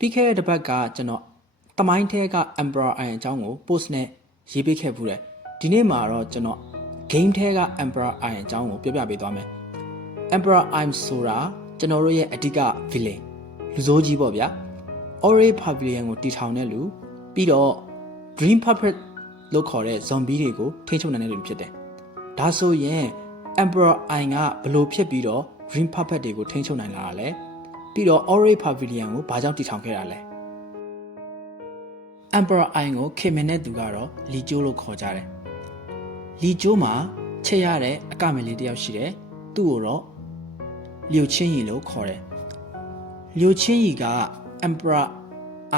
ပြီးခဲ့တဲ့တစ်ပတ်ကကျွန်တော်တမိုင်းထဲက Emperor Iron အကြောင်းကို post နဲ့ရေးပေးခဲ့ဖူးတယ်ဒီနေ့မှာတော့ကျွန်တော် game ထဲက Emperor Iron အကြောင်းကိုပြောပြပေးသွားမယ် Emperor Iron ဆိုတာကျွန်တော်တို့ရဲ့အဓိက villain လူဆိုးကြီးပေါ့ဗျာ Ori Pavilion ကိုတီထောင်တဲ့လူပြီးတော့ Dream Puppet လို့ခေါ်တဲ့ zombie တွေကိုထိန်းချုပ်နိုင်တဲ့လူဖြစ်တယ်ဒါဆိုရင် Emperor Iron ကဘယ်လိုဖြစ်ပြီးတော့ Dream Puppet တွေကိုထိန်းချုပ်နိုင်လာတာလဲ ပြီးတော့ Ori Pavilion ကိုဘာကြောင့်တည်ထောင်ခဲ့တာလဲ Emperor Iron ကိုခင်မင်တဲ့သူကတော့လီကျိုးလို့ခေါ်ကြတယ်လီကျိုးမှာချက်ရတဲ့အကမယ်လေးတစ်ယောက်ရှိတယ်သူ့ကိုတော့လျိုချင်းရီလို့ခေါ်တယ်လျိုချင်းရီက Emperor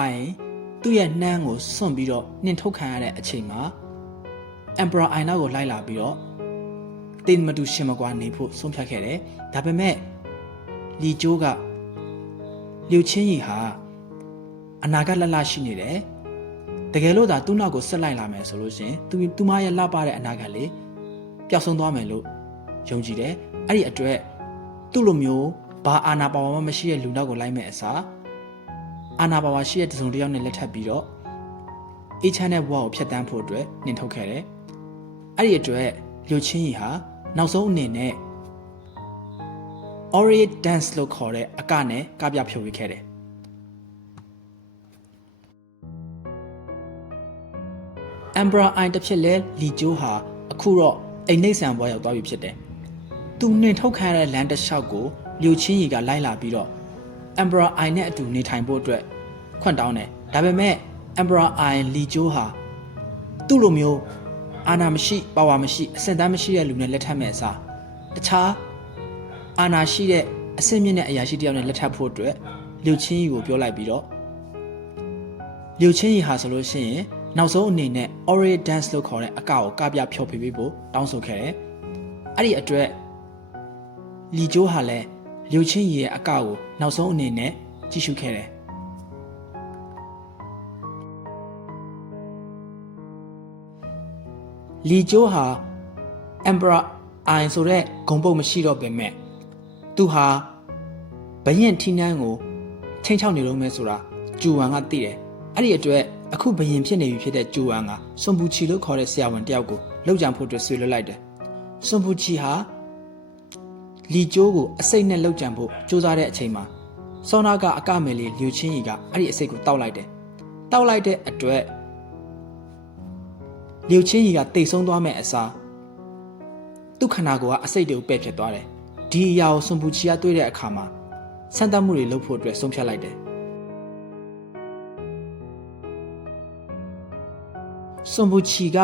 Iron သူ့ရဲ့နှမ်းကိုစွန့်ပြီးတော့နှင်ထုတ်ခံရတဲ့အချိန်မှာ Emperor Iron ကိုလိုက်လာပြီးတော့တင်မတူရှင်မကွာနေဖို့ဆုံးဖြတ်ခဲ့တယ်ဒါပေမဲ့လီကျိုးက လျိုချင်းရီဟာအနာဂတ်လက်လရှိနေတယ်တကယ်လို့သာသူ့နောက်ကိုဆက်လိုက်လာမယ်ဆိုလို့ရှရင်သူသူမရဲ့လှပတဲ့အနာဂတ်လေးပျောက်ဆုံးသွားမယ်လို့ယုံကြည်တယ်အဲ့ဒီအတွက်သူ့လိုမျိုးဘာအာနာပါဝါမှမရှိတဲ့လူနောက်ကိုလိုက်မဲ့အစားအာနာပါဝါရှိတဲ့တစုံတစ်ယောက်နဲ့လက်ထပ်ပြီးတော့အေးချမ်းတဲ့ဘဝကိုဖျက်ဆီးဖို့အတွက်နှင်ထုတ်ခဲ့တယ်အဲ့ဒီအတွက်လျိုချင်းရီဟာနောက်ဆုံးအနေနဲ့ Orient Dance လို့ခေါ်တဲ့အကနဲ့ကပြဖြုတ်ဝေခဲ့တယ် Emperor I တစ်ဖြစ်လဲလီဂျိုးဟာအခုတော့အိမ်နှိမ့်ဆန်ဘွားရောက်သွားပြီဖြစ်တယ်။သူနှင်ထုတ်ခံရတဲ့လမ်းတစ်လျှောက်ကိုလျိုချင်းရီကလိုက်လာပြီးတော့ Emperor I နဲ့အတူနေထိုင်ဖို့အတွက်ခွင့်တောင်းတယ်။ဒါပေမဲ့ Emperor I လီဂျိုးဟာသူ့လိုမျိုးအာနာမရှိပါဝါမရှိအစင်တမ်းမရှိတဲ့လူနဲ့လက်ထပ်မဲ့အစားတခြား အာနာရှိတဲ့အစင်မြင့်တဲ့အရာရှိတယောက်နဲ့လက်ထပ်ဖို့အတွက်လျိုချင်းရီကိုပြောလိုက်ပြီးတော့လျိုချင်းရီဟာဆိုလို့ရှိရင်နောက်ဆုံးအနေနဲ့ Ori Dance လို့ခေါ်တဲ့အကကိုကပြဖြောပြပေးဖို့တောင်းဆိုခဲ့တယ်။အဲ့ဒီအတွက်လီဂျိုးဟာလည်းလျိုချင်းရီရဲ့အကကိုနောက်ဆုံးအနေနဲ့ကြည့်ရှုခဲ့တယ်။လီဂျိုးဟာ Emperor I ဆိုတဲ့ဂုံပုတ်မရှိတော့ပေမဲ့ သူဟာဘရင်ထီနန်းကိုချိန်ချောက်နေလို့မဲဆိုတာဂျူဝမ်ကသိတယ်။အဲ့ဒီအတွက်အခုဘရင်ဖြစ်နေပြီဖြစ်တဲ့ဂျူဝမ်ကစွန်ပူချီလို့ခေါ်တဲ့ဆရာဝန်တယောက်ကိုလှုပ်ကြံဖို့အတွက်ဆွေလွတ်လိုက်တယ်။စွန်ပူချီဟာလီကျိုးကိုအစိတ်နဲ့လှုပ်ကြံဖို့ကြိုးစားတဲ့အချိန်မှာစောနာကအကမယ်လေးလျူချင်းကြီးကအဲ့ဒီအစိတ်ကိုတောက်လိုက်တယ်။တောက်လိုက်တဲ့အတွက်လျူချင်းကြီးကတိတ်ဆုံးသွားမဲ့အစားသူ့ခန္ဓာကိုယ်ကအစိတ်တွေကိုပဲ့ဖြစ်သွားတယ်။ ဒီအရာကိုစွန်ပူချီကတွေ့တဲ့အခါမှာစမ်းသပ်မှုတွေလုပ်ဖို့အတွက်ဆုံးဖြတ်လိုက်တယ်။စွန်ပူချီက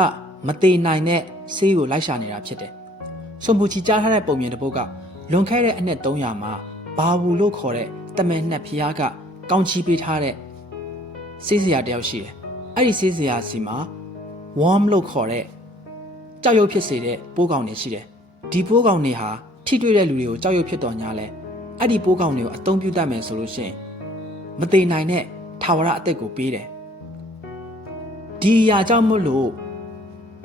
မသေးနိုင်တဲ့ဆေးကိုလိုက်ရှာနေတာဖြစ်တယ်။စွန်ပူချီကြားထားတဲ့ပုံမြင်တစ်ပုဒ်ကလွန်ခဲ့တဲ့အနှစ်300မှာဘာဘူးလို့ခေါ်တဲ့တမန်နှစ်ဖျားကကောင်းချီးပေးထားတဲ့ဆေးစရာတယောက်ရှိတယ်။အဲ့ဒီဆေးစရာစီမှာ warm လို့ခေါ်တဲ့ကြောက်ရွံ့ဖြစ်စေတဲ့ပိုးကောင်တွေရှိတယ်။ဒီပိုးကောင်တွေဟာ ထိတွေ့တဲ့လူတွေကိုကြောက်ရွံ့ဖြစ်တော်ညာလဲအဲ့ဒီပိုးကောင်တွေကိုအသုံးပြုတတ်မယ်ဆိုလို့ရှိရင်မသေးနိုင်တဲ့ထာဝရအသက်ကိုပေးတယ်။ဒီအရာကြောင့်မလို့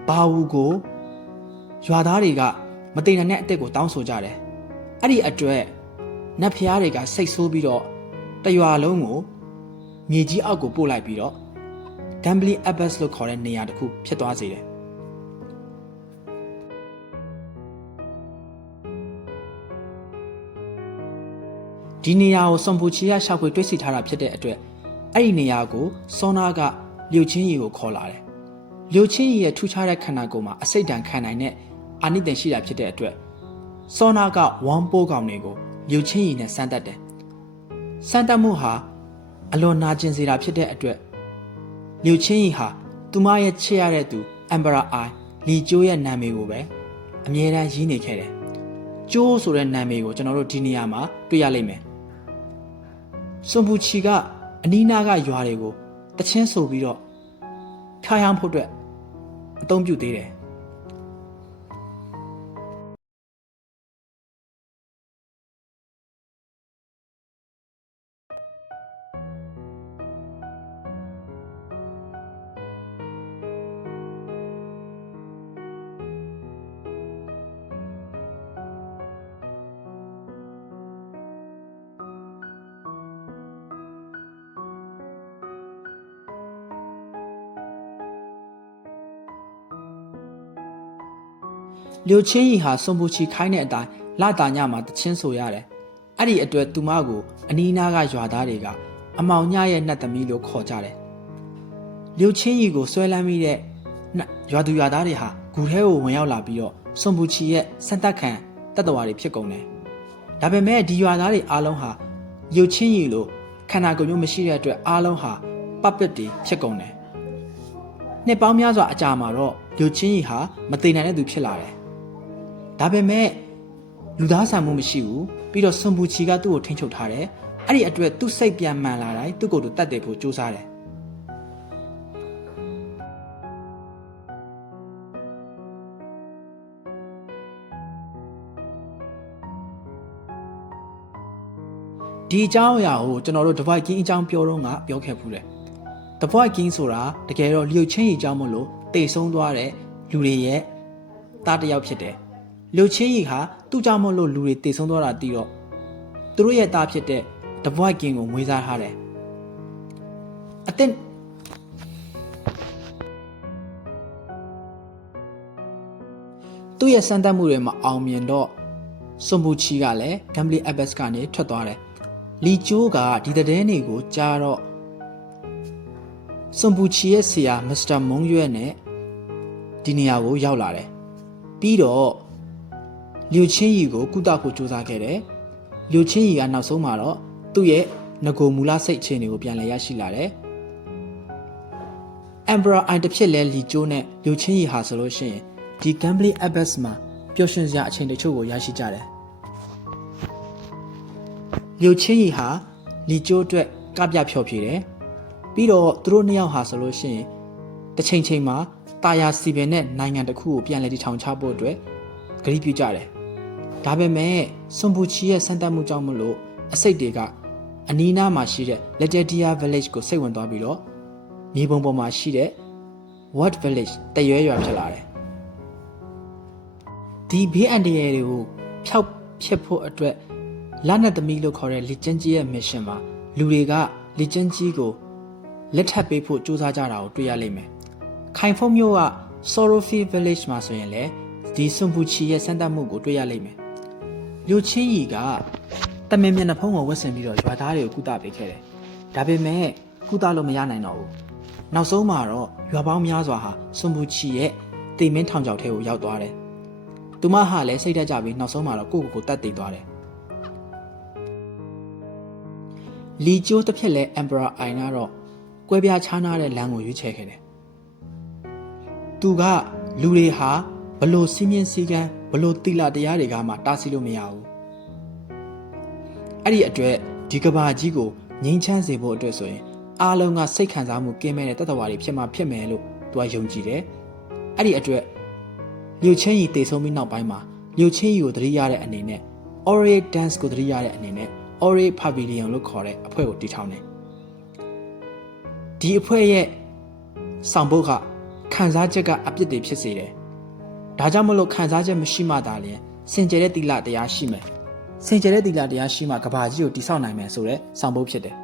ဘာဝူကိုရွာသားတွေကမသေးနိုင်တဲ့အသက်ကိုတောင်းဆိုကြတယ်။အဲ့ဒီအတွက်နတ်ဖျားတွေကစိတ်ဆိုးပြီးတော့တရွာလုံးကိုမြေကြီးအောက်ကိုပို့လိုက်ပြီးတော့ Gambling Abyss လို့ခေါ်တဲ့နေရာတစ်ခုဖြစ်သွားစေတယ်။ ဒီနေရာကိုစွန်ပူချီရရှောက်ဖွေတွေ့ရှိထားတာဖြစ်တဲ့အတွက်အဲ့ဒီနေရာကိုစောနာကလျုတ်ချင်းရီကိုခေါ်လာတယ်။လျုတ်ချင်းရီရဲ့ထူးခြားတဲ့ခန္ဓာကိုယ်မှာအစိတ်တန်ခံနိုင်တဲ့အာနိသင်ရှိတာဖြစ်တဲ့အတွက်စောနာကဝမ်ပိုးကောင်တွေကိုလျုတ်ချင်းရီနဲ့စမ်းတက်တယ်။စမ်းတက်မှုဟာအလွန်နာကျင်စေတာဖြစ်တဲ့အတွက်လျုတ်ချင်းရီဟာသူမရဲ့ချစ်ရတဲ့သူ Emperor I လီကျိုးရဲ့နာမည်ကိုပဲအမြဲတမ်းရင်းနေခဲ့တယ်။ကျိုးဆိုတဲ့နာမည်ကိုကျွန်တော်တို့ဒီနေရာမှာတွေ့ရလိမ့်မယ်။ စွန်ပူချီကအနီးနားကရွာတွေကိုတချင်းဆိုပြီးတော့ဖျားယောင်းဖို့အတွက်အသုံးပြုသေးတယ်။ လျိုချင်းရီဟာစွန်ပူချီခိုင်းတဲ့အတိုင်းလာတာညမှာတချင်းဆိုရတယ်အဲ့ဒီအတွက်သူမကိုအနီးနားကရွာသားတွေကအမောင်ညရဲ့နှက်သမီးလို့ခေါ်ကြတယ်လျိုချင်းရီကိုဆွဲလန်းမိတဲ့နှက်ရွာသူရွာသားတွေဟာဂူထဲကိုဝင်ရောက်လာပြီးတော့စွန်ပူချီရဲ့စံတက်ခံတပ်တော်တွေဖြစ်ကုန်တယ်ဒါပေမဲ့ဒီရွာသားတွေအားလုံးဟာလျိုချင်းရီလို့ခန္ဓာကိုယ်မျိုးမရှိတဲ့အတွက်အားလုံးဟာပပစ်တွေဖြစ်ကုန်တယ်နှစ်ပေါင်းများစွာအကြာမှာတော့လူချင်းကြီးဟာမသိနိုင်တဲ့သူဖြစ်လာတယ်။ ဒါပေမဲ့လူသားဆန်မှုမရှိဘူး။ပြီးတော့စွန်ပူချီကသူ့ကိုထိန်းချုပ်ထားတယ်။အဲ့ဒီအတွက်သူ့စိတ်ပြန်မှန်လာတိုင်းသူ့ကိုယ်သူတတ်တယ်ဖို့ကြိုးစားတယ်။ဒီအကြောင်းအရာကိုကျွန်တော်တို့ divide king အကြောင်းပြောတော့ကပြောခဲ့ဖူးတယ်။ The Void King ဆိုတာတကယ်တော့လျှိုချင်းရီကြောင်းမလို့တိတ်ဆုံးသွားတဲ့လူတွေရဲ့တားတစ်ယောက်ဖြစ်တယ်။ လျှိုချင်းရီဟာသူ့ကြောင့်မလို့လူတွေတိတ်ဆုံးသွားတာတီးတော့သူတို့ရဲ့တားဖြစ်တဲ့ The Void King ကိုမွေးစားထားတယ်။အတင်းသူ့ရဲ့စံတက်မှုတွေမှာအောင်မြင်တော့စွန်ဘူချီကလည်း Gambly Abyss ကနေထွက်သွားတယ်။လီကျိုးကဒီတဲ့င်းတွေကိုကြားတော့စွန်ပူချီရဲ့ဆရာမစ္စတာမုံရွက်နဲ့ဒီနေရာကိုရောက်လာတယ်။ပြီးတော့ လျိုချင်းရီကိုကုသဖို့ကြိုးစားခဲ့တယ်။လျိုချင်းရီကနောက်ဆုံးမှာတော့သူ့ရဲ့ငကိုမူလစိတ်အခြေအနေကိုပြန်လည်ရရှိလာတယ်။ Emperor အိုင်တစ်ဖြစ်လဲလီကျိုးနဲ့လျိုချင်းရီဟာဆိုလို့ရှိရင်ဒီ Gambly Abyss မှာပျော်ရွှင်စရာအချိန်တချို့ကိုရရှိကြတယ်။လျိုချင်းရီဟာလီကျိုးအတွက်ကပြဖြော်ဖြေတယ်။ပြီးတော့သူတို့နှစ်ယောက်ဟာဆိုလို့ရှိရင်တစ်ချိန်ချိန်မှာတာယာစီပင်နဲ့နိုင်ငံတစ်ခုကိုပြန်လည်တည်ထောင်ချဖို့အတွက်ကြိပြုကြတယ်။ ဒါပေမဲ့စွန်ပူချီရဲ့စံတက်မှုကြောင့်မလို့အစိတ်တွေကအနီးနားမှာရှိတဲ့ Letedia Village ကိုစိတ်ဝင်သွားပြီးတော့မြေပုံပေါ်မှာရှိတဲ့ What Village တရွဲရွာဖြစ်လာတယ်။ဒီဘေးအန္တရာယ်တွေကိုဖျောက်ဖြစ်ဖို့အတွက်လက်နက်သမီးလို့ခေါ်တဲ့လီကျန်းကြီးရဲ့ mission မှာလူတွေကလီကျန်းကြီးကိုလက်ထပ်ပေးဖို့စူးစမ်းကြတာကိုတွေ့ရလိမ့်မယ်။ခိုင်ဖုံမျိုးက Sorofi Village မှာဆိုရင်လည်းဒီစွန်ပူချီရဲ့စံတက်မှုကိုတွေ့ရလိမ့်မယ်။ လူချင်းရီကတမင်မျက်နှာဖုံးကိုဝတ်ဆင်ပြီးတော့ရွာသားတွေကိုကုသပေးခဲ့တယ်။ဒါပေမဲ့ကုသလို့မရနိုင်တော့ဘူး။နောက်ဆုံးမှာတော့ရွာပေါင်းများစွာဟာစွန်ပူချီရဲ့တိမ်မင်းထောင်ချောက်ထဲကိုရောက်သွားတယ်။သူမဟာလည်းစိတ်တက်ကြပြီးနောက်ဆုံးမှာတော့ကိုယ့်ကိုယ်ကိုတတ်သိမ်းသွားတယ်။လီကျိုးတစ်ဖြစ်လဲ Emperor အိုင်ကတော့ကွဲပြားခြားနားတဲ့လမ်းကိုရွေးချယ်ခဲ့တယ်။သူကလူတွေဟာ ဘလို့စီးမြင်စည်းကမ်းဘလို့တိလာတရားတွေကမှတားဆီးလို့မရဘူး။အဲ့ဒီအတွက်ဒီကဘာကြီးကိုငြိမ်းချမ်းစေဖို့အတွက်ဆိုရင်အားလုံးကစိတ်ခံစားမှုကင်းမဲ့တဲ့တသက်ဝါတွေဖြစ်မှဖြစ်မယ်လို့သူကယုံကြည်တယ်။အဲ့ဒီအတွက်လျိုချင်းရီတည်ဆုံးပြီးနောက်ပိုင်းမှာလျိုချင်းရီကိုသတိရတဲ့အနေနဲ့ Ore Dance ကိုသတိရတဲ့အနေနဲ့ Ore Pavilion လို့ခေါ်တဲ့အဖွဲ့ကိုတည်ထောင်တယ်။ဒီအဖွဲ့ရဲ့ဆောင်ပုတ်ကခံစားချက်ကအပြစ်တွေဖြစ်စေတယ်။ ဒါကြောင့်မလို့ခံစားချက်မရှိမှသာလျှင်စင်ကြယ်တဲ့တိလတရားရှိမယ်။စင်ကြယ်တဲ့တိလတရားရှိမှကဘာကြီးကိုတိဆောက်နိုင်မယ်ဆိုတဲ့ဆောင်ပုတ်ဖြစ်တယ်။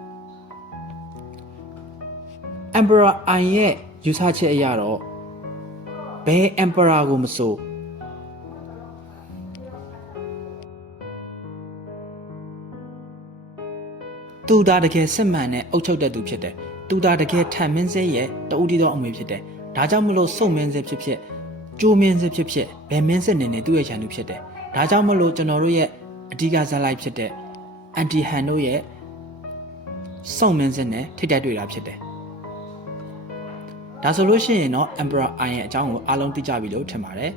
Emperor I ရဲ့ယူဆချက်အရတော့ဘယ် Emperor ကိုမဆိုသူဒါတကယ်စစ်မှန်တဲ့အုပ်ချုပ်တဲ့သူဖြစ်တယ်။သူဒါတကယ်ထန်မင်းစဲရဲ့တဦးတည်သောအမွေဖြစ်တယ်။ဒါကြောင့်မလို့စုံမင်းစဲဖြစ်ဖြစ် ကျိုးမင်းစဲဖြစ်ဖြစ်ဘယ်မင်းစဲနေနေသူ့ရဲ့ခြံသူဖြစ်တယ်။ဒါကြောင့်မလို့ကျွန်တော်တို့ရဲ့အဓိကဇာတ်လိုက်ဖြစ်တဲ့အန်တီဟန်တို့ရဲ့စုံမင်းစဲနဲ့ထိတ်တက်တွေ့တာဖြစ်တယ်။ဒါဆိုလို့ရှိရင်တော့ Emperor I ရဲ့အကြောင်းကိုအားလုံးသိကြပြီလို့ထင်ပါတယ်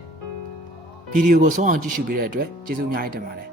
။ဗီဒီယိုကိုဆုံးအောင်ကြည့်ရှုပေးတဲ့အတွက်ကျေးဇူးအများကြီးတင်ပါတယ်